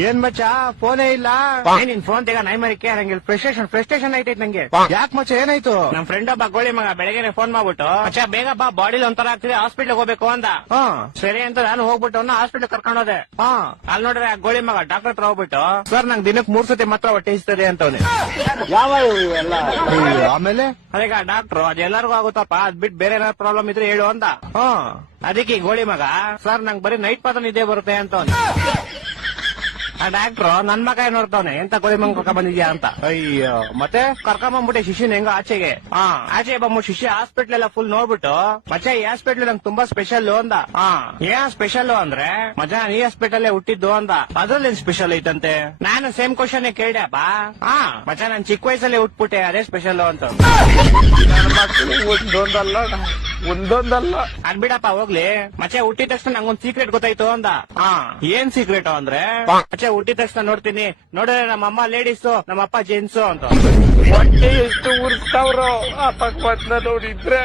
ಏನ್ ಮಚ್ಚ ಫೋನೇ ಇಲ್ಲ. ನಿನ್ ಫೋನ್ ತೆಗ ನೈ ಮರಿಕೆ ನಂಗೆ ಫ್ರಸ್ಟ್ರೇಷನ್ ಐತೈತ್ ನಂಗೆ. ಯಾಕೆ ಮಚ್ಚ ಏನಾಯ್ತು? ನಮ್ ಫ್ರೆಂಡ್ ಒಬ್ಬ ಗೋಳಿ ಮಗ ಬೆಳಗ್ಗೆ ಫೋನ್ ಮಾಡ್ಬಿಟ್ಟು ಮಚ್ಚ ಬೇಗ ಬಾ ಬಾಡಿಲಿ ಒಂಥರ ಆಗ್ತಿದೆ ಹಾಸ್ಪಿಟ್ಲ್ ಹೋಗ್ಬೇಕು ಅಂದ. ಸರಿ ಅಂತ ನಾನು ಹೋಗ್ಬಿಟ್ಟು ಅವ್ನ ಹಾಸ್ಪಿಟ್ಲ್ ಕರ್ಕೊಂಡು ಹೋದೆ. ಅಲ್ಲಿ ನೋಡ್ರೆ ಆ ಗೋಳಿ ಮಗ ಡಾಕ್ಟರ್ ಹತ್ರ ಹೋಗ್ಬಿಟ್ಟು ಸರ್ ನಂಗೆ ದಿನಕ್ಕೆ 3 ಸತಿ ಮಾತ್ರ ಹೊಟ್ಟೆ ಇಸ್ತದೆ ಅಂತವ್ನೆ. ಆಮೇಲೆ ಅದೀಗ ಡಾಕ್ಟ್ರು ಅದೆಲ್ಲರಿಗೂ ಆಗುತ್ತಪ್ಪ ಅದ್ ಬಿಟ್ಟು ಬೇರೆ ಏನಾದ್ರು ಪ್ರಾಬ್ಲಮ್ ಇದ್ರೆ ಹೇಳು ಅಂದ. ಅದಕ್ಕೆ ಗೋಳಿ ಮಗ ಸರ್ ನಂಗೆ ಬರೀ ನೈಟ್ ಮಾತ್ರ ನಿದ್ದೆ ಬರುತ್ತೆ ಅಂತವ್ನೆ. ಆ ಡಾಕ್ಟ್ರು ನನ್ ಮಗ ನೋಡ್ತಾವನೆ ಎಂತ ಗೋಳಿ ಮಂಗ ಕರ್ಕೊಂಡ್ ಬಂದಿದ್ಯಾ ಅಂತ. ಅಯ್ಯೋ ಮತ್ತೆ ಕರ್ಕೊಂಬಂದ್ಬಿಟ್ಟೆ ಶಿಷ್ಯನ ಹೆಂಗ ಆಚೆಗೆ. ಆಚೆ ಬಂದ್ಬಿಟ್ಟು ಶಿಷ್ಯ ಹಾಸ್ಪಿಟ್ಲ್ ಎಲ್ಲ ಫುಲ್ ನೋಡ್ಬಿಟ್ಟು ಮಚ್ಚ ಈ ಹಾಸ್ಪಿಟ್ಲ್ ನಂಗೆ ತುಂಬಾ ಸ್ಪೆಷಲ್ ಅಂದ. ಏನ್ ಸ್ಪೆಷಲ್ ಅಂದ್ರೆ ಮಜಾ ಈ ಹಾಸ್ಪಿಟಲ್ ಹುಟ್ಟಿದ್ದು ಅಂದ. ಅದ್ರಲ್ಲಿ ಸ್ಪೆಷಲ್ ಐತಂತೆ. ನಾನು ಸೇಮ್ ಕ್ವಶನ್ ಕೇಳ್ದಪ್ಪ. ಮಚ್ಚ ನಾನ್ ಚಿಕ್ಕ ವಯಸ್ಸಲ್ಲಿ ಹುಟ್ಬಿಟ್ಟೆ ಅದೇ ಸ್ಪೆಷಲ್ ಅಂತ. ಒಂದೊಂದಲ್ಲ ಅದ್ಬಿಡಪ್ಪ ಹೋಗ್ಲಿ. ಮಚ್ಚ ಹುಟ್ಟಿದ ತಕ್ಷಣ ನಂಗೊಂದ್ ಸೀಕ್ರೆಟ್ ಗೊತ್ತಾಯ್ತು ಅಂದ. ಏನ್ ಸೀಕ್ರೆಟ್ ಅಂದ್ರೆ ಮಚ್ಚ ಹುಟ್ಟಿದ ತಕ್ಷಣ ನೋಡ್ತೀನಿ ನೋಡಿದ್ರೆ ನಮ್ಮಮ್ಮ ಲೇಡೀಸು ನಮ್ಮಪ್ಪ ಜೆಂಟ್ಸು ಅಂತ. ಹೊಟ್ಟೆ ಎಷ್ಟು ಉರ್ಸ್ತಾವ್ರೋ ಆ ಪಕ್ಕ ನೋಡಿದ್ರೆ